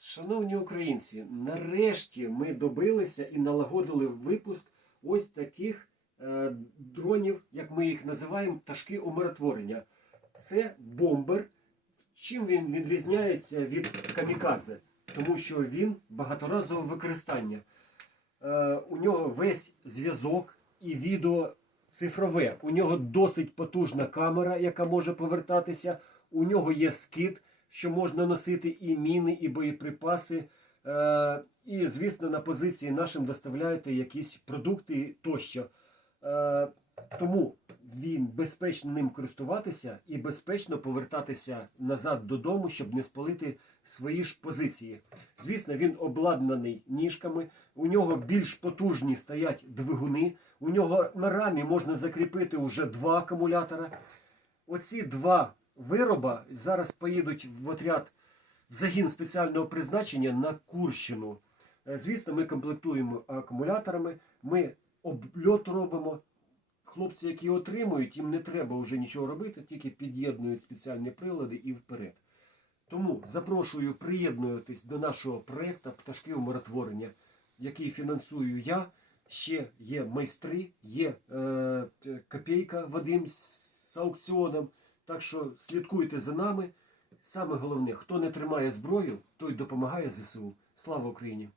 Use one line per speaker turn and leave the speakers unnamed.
Шановні українці, нарешті ми добилися і налагодили випуск ось таких е, дронів, як ми їх називаємо, пташки умиротворення. Це бомбер. Чим він відрізняється від камікадзе? Тому що він багаторазового використання. Е, у нього весь зв'язок і відео цифрове. У нього досить потужна камера, яка може повертатися. У нього є скид, що можна носити і міни, і боєприпаси. Е, і, звісно, на позиції нашим доставляєте якісь продукти тощо. Е, тому він безпечно ним користуватися і безпечно повертатися назад додому, щоб не спалити свої ж позиції. Звісно, він обладнаний ніжками, у нього більш потужні стоять двигуни, у нього на рамі можна закріпити вже два акумулятора. Оці два вироба зараз поїдуть в отряд в загін спеціального призначення на Курщину. Е, Звісно, ми комплектуємо акумуляторами, ми обльот робимо. Хлопці, які отримують, їм не треба вже нічого робити, тільки під'єднують спеціальні прилади і вперед. Тому запрошую приєднуватись до нашого проєкту Пташки умиротворення, який фінансую я. Ще є майстри, є е, копійка Вадим з аукціоном. Так що слідкуйте за нами. Саме головне, хто не тримає зброю, той допомагає ЗСУ. Слава Україні!